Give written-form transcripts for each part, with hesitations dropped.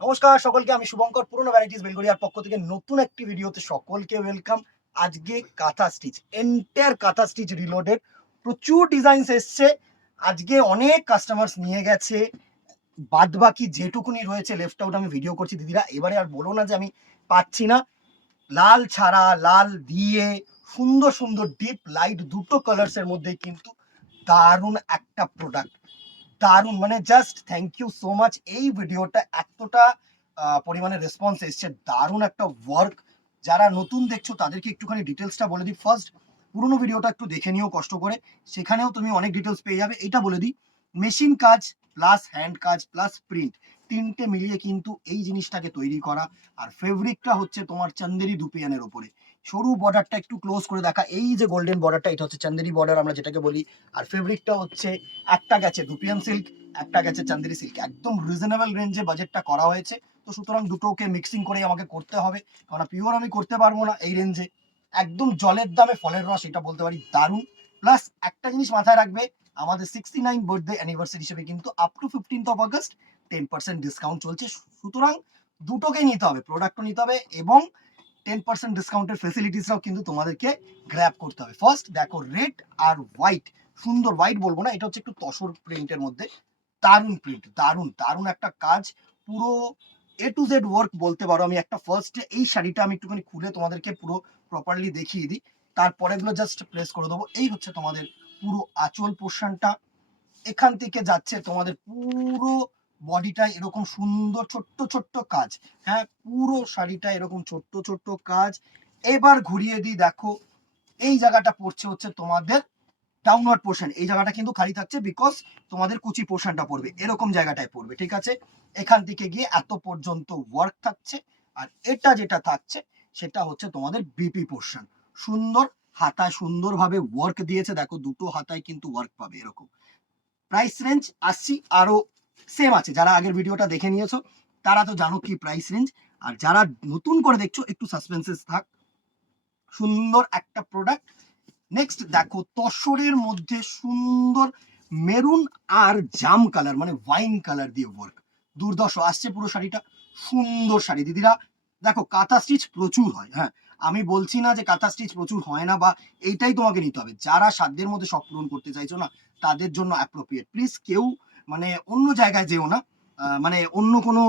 নমস্কার সকলকে, আমি শুভঙ্কর পুরনো ভ্যারাইটিস বেলগড়িয়ার পক্ষ থেকে নতুন একটি ভিডিওতে সকলকে ওয়েলকাম। আজকে কাঁথা স্টিচ, এন্টায়ার কাঁথা স্টিচ রিলোডেড, প্রচুর ডিজাইনস এসছে। আজকে অনেক কাস্টমার্স নিয়ে গেছে, বাদ বাকি যেটুকুনি রয়েছে লেফট আউট আমি ভিডিও করছি দিদিরা। এবারে আর বলো না যে আমি পাচ্ছি না। লাল ছাড়া লাল দিয়ে সুন্দর সুন্দর ডিপ লাইট দুটো কালার্স এর মধ্যে কিন্তু দারুণ একটা প্রোডাক্ট, দারুণ, মানে just thank you so much. এই ভিডিওটা এতটা পরিমাণে রেসপন্স এসছে, দারুণ একটা ওয়ার্ক। যারা নতুন দেখছো তাদেরকে একটুখানি ডিটেলসটা বলে দিই। ফার্স্ট পুরোনো ভিডিওটা একটু দেখে নিও কষ্ট করে, সেখানেও তুমি অনেক ডিটেলস পেয়ে যাবে। এটা বলে দিই, মেশিন কাজ প্লাস হ্যান্ড কাজ প্লাস প্রিন্ট, তিনটে মিলিয়ে কিন্তু এই জিনিসটাকে তৈরি করা। আর ফেব্রিকটা হচ্ছে তোমার চান্দেরি দুপিয়ানের ওপরে। সরু বর্ডারটা একটু ক্লোজ করে দেখা, এই যে গোল্ডেন বর্ডারটা, এটা হচ্ছে চান্দেরি বর্ডার আমরা যেটাকে বলি। আর ফেব্রিকটা হচ্ছে, একটা গেছে দুপিয়ান সিল্ক, একটা গেছে চান্দেরি সিল্ক, একদম রিজনেবল রেঞ্জে বাজেটটা করা হয়েছে। তো সুতরাং দুটোকে মিক্সিং করে আমাকে করতে হবে, কারণ পিওর আমি করতে পারবো না এই রেঞ্জে। একদম জলের দামে ফলের রস, এটা বলতে পারি দারুণ। প্লাস একটা জিনিস মাথায় রাখবে, আমাদের 69 বার্থডে অ্যানিভার্সারি হিসেবে কিন্তু আপ টু 15 আগস্ট 10% ডিসকাউন্ট চলছে। সুতরাং দুটোকে নিতে হবে, প্রোডাক্টও নিতে হবে এবং 10% ডিসকাউন্টের ফেসিলিটিসটাও কিন্তু তোমাদেরকে গ্র্যাব করতে হবে। ফার্স্ট দেখো, রেড আর হোয়াইট, সুন্দর হোয়াইট বলবো না, এটা হচ্ছে একটু তসর প্রিন্টের মধ্যে, দারুণ প্রিন্ট, দারুণ দারুণ একটা কাজ, পুরো এ টু জেড ওয়ার্ক বলতে পারো। আমি একটা ফার্স্ট এই শাড়িটা আমি একটুখানি খুলে তোমাদেরকে পুরো প্রপারলি দেখিয়ে দিই, তারপরে এগুলো জাস্ট প্লেস করে দেবো। এই হচ্ছে তোমাদের পুরো আঁচল পোর্শনটা, এখান থেকে যাচ্ছে তোমাদের পুরো বডিটা এরকম সুন্দর ছোট্ট ছোট্ট কাজ। হ্যাঁ, পুরো শাড়িটা এরকম ছোট্ট ছোট্ট কাজ। এবার ঘুরিয়ে দিই, দেখো এই জায়গাটা পড়ছে হচ্ছে তোমাদের ডাউনওয়ার্ড পোর্শন, এই জায়গাটা কিন্তু খালি থাকছে বিকজ তোমাদের কুচি পোর্শনটা পড়বে এরকম জায়গাটায় পড়বে, ঠিক আছে। এখান থেকে গিয়ে এত পর্যন্ত ওয়ার্ক থাকছে। আর এটা যেটা থাকছে সেটা হচ্ছে তোমাদের বিপি পোর্শন, সুন্দর হাতায় সুন্দরভাবে ওয়ার্ক দিয়েছে, দেখো দুটো হাতায় কিন্তু ওয়ার্ক পাবে এরকম। প্রাইস রেঞ্জ আসছি আরো সেম আছে, যারা আগের ভিডিওটা দেখে নিয়েছো তারা তো জানো কি প্রাইস রেঞ্জ। আর যারা নতুন করে দেখছো একটু সাসপেন্সেস থাক, সুন্দর একটা প্রোডাক্ট। নেক্সট দেখো, তসরের মধ্যে সুন্দর মেরুন আর জাম কালার, মানে ওয়াইন কালার দিয়ে ওয়ার্ক, দুর্দর্শ আসছে পুরো শাড়িটা। সুন্দর শাড়ি দিদিরা। দেখো কাঁথা স্টিচ প্রচুর হয়, হ্যাঁ, আমি বলছি না যে কাঁথা স্টিচ প্রচুর হয় না, বা এইটাই তোমাকে নিতে হবে। যারা সাধ্যের মধ্যে শখ পূরণ করতে চাইছো না, তাদের জন্য অ্যাপ্রোপ্রিয়েট। প্লিজ কেউ মানে অন্য জায়গায় যেও না, মানে অন্য কোনো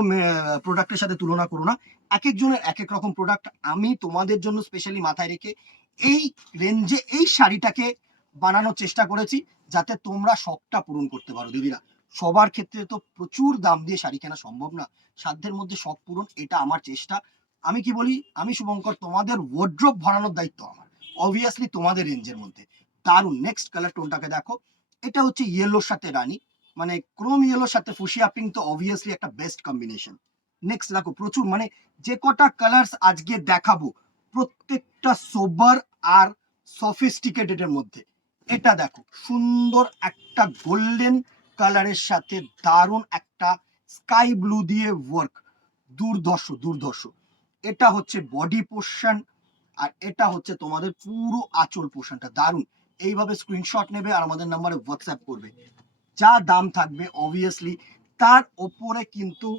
প্রোডাক্টের সাথে তুলনা করো না। এক একজনের এক এক রকম প্রোডাক্ট, আমি তোমাদের জন্য স্পেশালি মাথায় রেখে এই রেঞ্জে এই শাড়িটাকে বানানোর চেষ্টা করেছি, যাতে তোমরা শখটা পূরণ করতে পারো দিদিরা। সবার ক্ষেত্রে তো প্রচুর দাম দিয়ে শাড়ি কেনা সম্ভব না, সাধ্যের মধ্যে শখ পূরণ, এটা আমার চেষ্টা। আমি কি বলি, আমি শুভঙ্কর, তোমাদের ওয়ার্ড্রোব ভরানোর দায়িত্ব আমার, অবভিয়াসলি তোমাদের রেঞ্জের মধ্যে। দারুন। নেক্সট কালার টোনটাকে দেখো, এটা হচ্ছে ইয়েলোর সাথে রানী, মানে ক্রোম ইয়েলোর সাথে ফুশিয়া পিঙ্ক, তো অবভিয়াসলি একটা বেস্ট কম্বিনেশন। নেক্সট দেখো, প্রচুর মানে যে কটা কালার্স আজকে দেখাবো প্রত্যেকটা সোবার আর সফিস্টিকেটেড এর মধ্যে। এটা দেখো, সুন্দর একটা গোল্ডেন কালারের সাথে দারুণ একটা স্কাই ব্লু দিয়ে ওয়ার্ক, দুর্ধর্ষ দুর্ধর্ষ। এটা হচ্ছে বডি পোর্শন, আর এটা হচ্ছে তোমাদের পুরো আঁচল পোর্শনটা, দারুণ। এইভাবে স্ক্রিনশট নেবে আর আমাদের নাম্বারে হোয়াটসঅ্যাপ করবে। যা দাম থাকবে অবভিয়াসলি তার ওপরে কিন্তু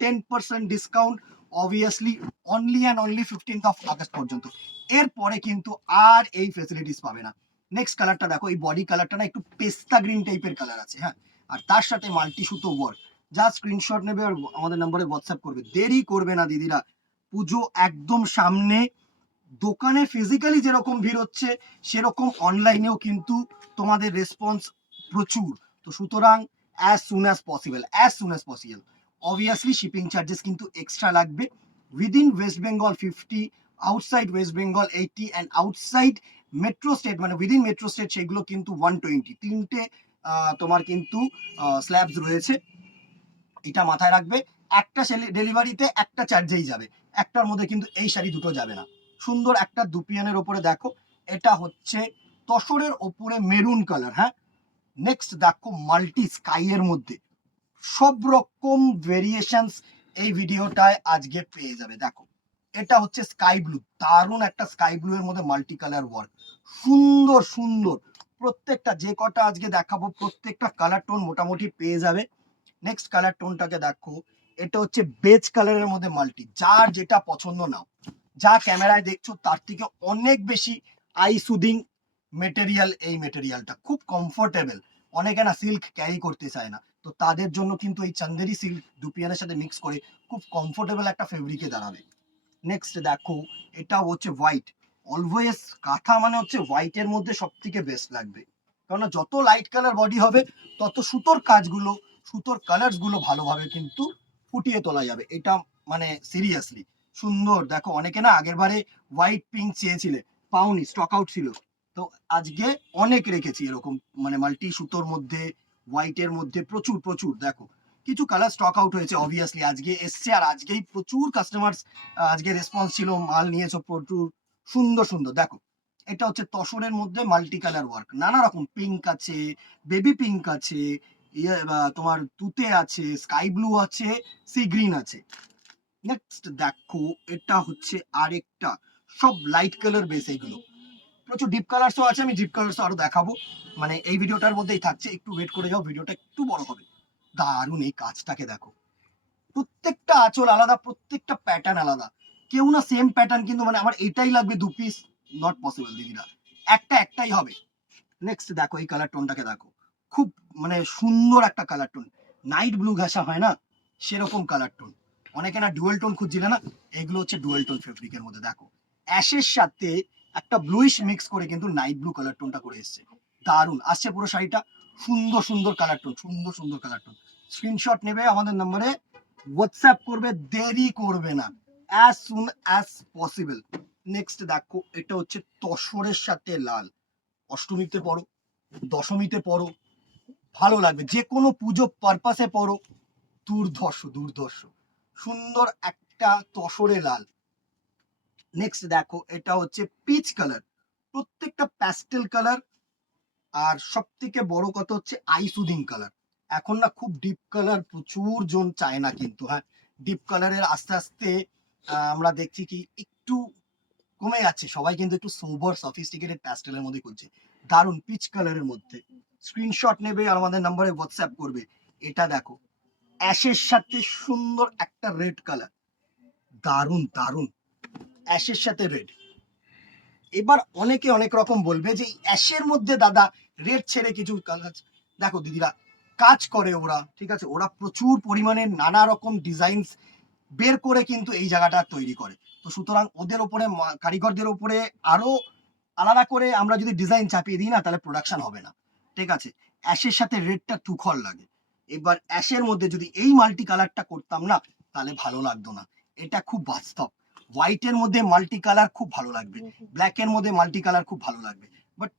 10% discount, obviously only and only 15 August পর্যন্ত। এরপরে কিন্তু আর এই ফেসিলিটিস পাবে না। নেক্সট কালারটা দেখো, এই বডি কালারটা না একটু পেস্তা গ্রিন টাইপের কালার আছে, হ্যাঁ, আর তার সাথে মাল্টি সুতো ওয়ার্ক। যা স্ক্রিনশট নেবে আর আমাদের নম্বরে হোয়াটসঅ্যাপ করবে, দেরি করবে না দিদিরা। পুজো একদম সামনে, দোকানে ফিজিক্যালি যেরকম ভিড় হচ্ছে সেরকম অনলাইনেও কিন্তু তোমাদের রেসপন্স প্রচুর। তো সুতরাং as soon as possible obviously shipping charges কিন্তু এক্সট্রা লাগবে। Within West Bengal 50, outside West Bengal 80, and outside metro state, মানে উইদিন মেট্রো স্টেট, সেগুলো কিন্তু 120। তিনটে তোমার কিন্তু স্ল্যাবস রয়েছে, এটা মাথায় রাখবে। একটা ডেলিভারিতে একটা চার্জেই যাবে, একটার মধ্যে কিন্তু এই শাড়ি দুটো যাবে না। সুন্দর একটা দুপিয়ানের ওপরে দেখো, এটা হচ্ছে তসরের ওপরে মেরুন কালার, হ্যাঁ। নেক্সট দেখো, মাল্টি স্কাই এর মধ্যে সব রকম ভেরিয়েশনস এই ভিডিওটায় আজকে পেয়ে যাবে। দেখো এটা হচ্ছে স্কাই ব্লু, দারুণ একটা স্কাই ব্লু এর মধ্যে মাল্টি কালার ওয়ার্ক, সুন্দর সুন্দর। প্রত্যেকটা যে কটা আজকে দেখাবো প্রত্যেকটা কালার টোন মোটামুটি পেয়ে যাবে। নেক্সট কালার টোনটাকে দেখো, এটা হচ্ছে বেজ কালারের মধ্যে মাল্টি, যার যেটা পছন্দ নাও। যা ক্যামেরায় দেখছো তার থেকে অনেক বেশি আই সুদিং মেটেরিয়াল। এই মেটেরিয়ালটা খুব কমফোর্টেবল। অনেকে না সিল্ক ক্যারি করতে চায় না, তো তাদের জন্য কিন্তু এই চান্দেরি সিল্ক ডুপিয়ানের সাথে মিক্স করে খুব কমফোর্টেবল একটা ফেব্রিকে দাঁড়াবে। নেক্সট দেখো, এটা হচ্ছে হোয়াইট। অলওয়েজ কাঁথা মানে হচ্ছে হোয়াইটের মধ্যে সব থেকে বেস্ট লাগবে, কারণ যত লাইট কালার বডি হবে তত সুতোর কাজগুলো, সুতোর কালার্স গুলো ভালোভাবে কিন্তু ফুটিয়ে তোলা যাবে। এটা মানে সিরিয়াসলি সুন্দর। দেখো অনেকে না আগের বারে হোয়াইট পিঙ্ক চেয়েছিলে, পাওনি, স্টক আউট ছিল, তো আজকে অনেক রেখেছি এরকম মানে মাল্টি সুতোর মধ্যে, হোয়াইটের মধ্যে প্রচুর প্রচুর। দেখো কিছু কালার স্টক আউট হয়েছে অবভিয়াসলি, আজকে এসছে, আর আজকেই প্রচুর কাস্টমার আজকে রেসপন্স ছিল, মাল নিয়েছো প্রচুর সুন্দর সুন্দর। দেখো এটা হচ্ছে তসরের মধ্যে মাল্টি কালার ওয়ার্ক, নানা রকম পিঙ্ক আছে, বেবি পিঙ্ক আছে, তোমার তুতে আছে, স্কাই ব্লু আছে, সি গ্রিন আছে। নেক্সট দেখো, এটা হচ্ছে আরেকটা, সব লাইট কালার বেস এগুলো। প্রচুর ডিপ কালারসও আছে, আমি ডিপ কালারসও আরো দেখাবো, মানে এই ভিডিওটার মধ্যেই থাকছে, একটু ওয়েট করে যাও, ভিডিওটা একটু বড় হবে। দারুণ এই কাজটাকে দেখো, প্রত্যেকটা আঁচল আলাদা, প্রত্যেকটা প্যাটার্ন আলাদা। কেউ না সেম প্যাটার্ন কিন্তু মানে আমার এটাই লাগবে 2 পিস, নট পসিবল দিদিরা, একটাই হবে। নেক্সট দেখো এই কালার টোনটাকে দেখো, খুব মানে সুন্দর একটা কালার টোন, নাইট ব্লু ঘাসা হয় না সেরকম কালার টোন। অনেকে না ডুয়েল টোন খুঁজছিলে না, এগুলো হচ্ছে ডুয়েল টোন ফেব্রিকের মধ্যে। দেখো অ্যাশের সাথে একটা ব্লুইশ মিক্স করে কিন্তু নাইট ব্লু কালার টোনটা করে এসেছে, দারুণ আসছে পুরো শাড়িটা। সুন্দর সুন্দর কালার টোন, সুন্দর সুন্দর কালার টোন। স্ক্রিনশট নেবে, আমাদের নম্বরে হোয়াটসঅ্যাপ করবে, দেরি করবে না, as soon as possible. Next দেখো, এটা হচ্ছে তসরের সাথে লাল। অষ্টমীতে পড়ো, দশমীতে পড়ো, ভালো লাগবে, যে কোনো পুজো পারপাসে পড়ো, দুর্ধর্ষ দুর্ধর্ষ সুন্দর একটা তসরে লাল। নেক্সট দেখো, এটা হচ্ছে পিচ কালার, প্রত্যেকটা প্যাস্টেল কালার, আর সব থেকে বড় কথা হচ্ছে আই সুদিং কালার। এখন না খুব ডিপ কালার প্রচুর জন চায় না কিন্তু, হ্যাঁ ডিপ কালারের আস্তে আস্তে আমরা দেখছি কি একটু কমে যাচ্ছে, সবাই কিন্তু একটু সোবার সফিস্টিকেটেড প্যাস্টেলের মধ্যে করছে। দারুন পিচ কালারের মধ্যে, স্ক্রিনশট নেবে আর আমাদের নাম্বারে হোয়াটসঅ্যাপ করবে। এটা দেখো অ্যাশের সাথে সুন্দর একটা রেড কালার, দারুন দারুন, অ্যাশের সাথে রেড। এবার অনেকে অনেক রকম বলবে যে অ্যাশের মধ্যে দাদা রেড ছেড়ে কিছু কালার। দেখো দিদিরা, কাজ করে ওরা, ঠিক আছে, ওরা প্রচুর পরিমাণে নানা রকম ডিজাইনস বের করে কিন্তু এই জায়গাটা তৈরি করে, তো সুতরাং ওদের ওপরে কারিগরদের ওপরে আরো আলাদা করে আমরা যদি ডিজাইন চাপিয়ে দিই না, তাহলে প্রোডাকশন হবে না, ঠিক আছে। অ্যাশের সাথে রেডটা তুখর লাগে, এবার অ্যাশের মধ্যে যদি এই মাল্টি কালারটা করতাম না, তাহলে ভালো লাগতো না। এটা খুব বাস্তব, হোয়াইটের মধ্যে মাল্টি কালার খুব ভালো লাগবে, ব্ল্যাকের মধ্যে মাল্টি কালার খুব ভালো লাগবে, বাট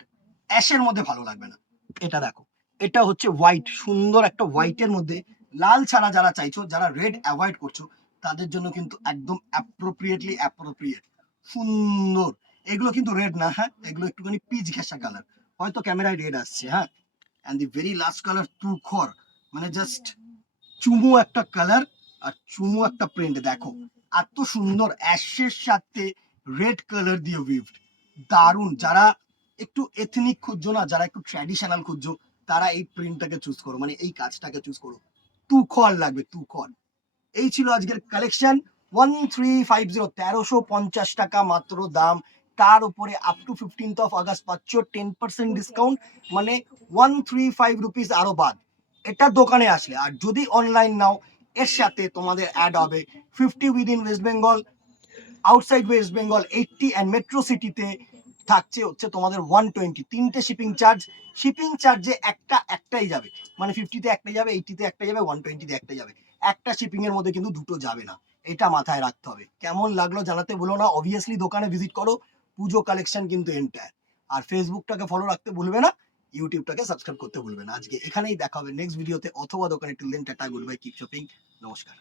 অ্যাশের মধ্যে ভালো লাগবে না। এটা দেখো, এটা হচ্ছে হোয়াইট, সুন্দর একটা হোয়াইটের মধ্যে লাল ছাড়া যারা চাইছো, যারা রেড অ্যাভয়েড করছো, তাদের জন্য কিন্তু একদম অ্যাপ্রোপ্রিয়েট সুন্দর। এগুলো কিন্তু রেড না, হ্যাঁ এগুলো একটুখানি পিচ ঘেঁষা কালার, হয়তো ক্যামেরায় রেড আসছে, হ্যাঁ। And the very last colour তুখর, মানে জাস্ট চুমু একটা কালার আর চুমু একটা প্রিন্ট। দেখো এত সুন্দর অ্যাশের সাথে রেড কালার দিয়ে উইভড, দারুন। যারা একটু এথনিক খুঁজছো না, যারা একটু ট্র্যাডিশনাল খুঁজছো, তারা এই প্রিন্টটাকে চুজ করো, মানে এই কাজটাকে চুজ করো, তুখর লাগবে তুখর। এই ছিল আজকের কালেকশন 1350, 1350 টাকা মাত্র দাম। তার উপরে up to 15th of August পাচ্ছ 10% ডিসকাউন্ট, মানে 135 রুপিস আরো বাদ। এটা দোকানে আসলে, আর যদি অনলাইন নাও এর সাথে তোমাদের অ্যাড হবে 50 within West Bengal, outside West Bengal 80, and metro সিটিতে থাকছে হচ্ছে তোমাদের 120। তিনটে শিপিং চার্জে একটাই যাবে, মানে 50-তে একটা যাবে, 80-তে একটা যাবে, 120-তে একটা যাবে। একটা শিপিং এর মধ্যে কিন্তু দুটো যাবে না, এটা মাথায় রাখতে হবে। কেমন লাগলো জানাতে বলো না, অবভিয়াসলি দোকানে ভিজিট করো, পুজো কালেকশন কিন্তু এন্টায়ার। আর ফেসবুকটাকে ফলো রাখতে ভুলবে না, ইউটিউবটাকে সাবস্ক্রাইব করতে ভুলবে না। আজকে এখানেই দেখা হবে নেক্সট ভিডিওতে অথবা দোকানে। টিল দেন টাটা, গুড বাই, কিপ শপিং, নমস্কার।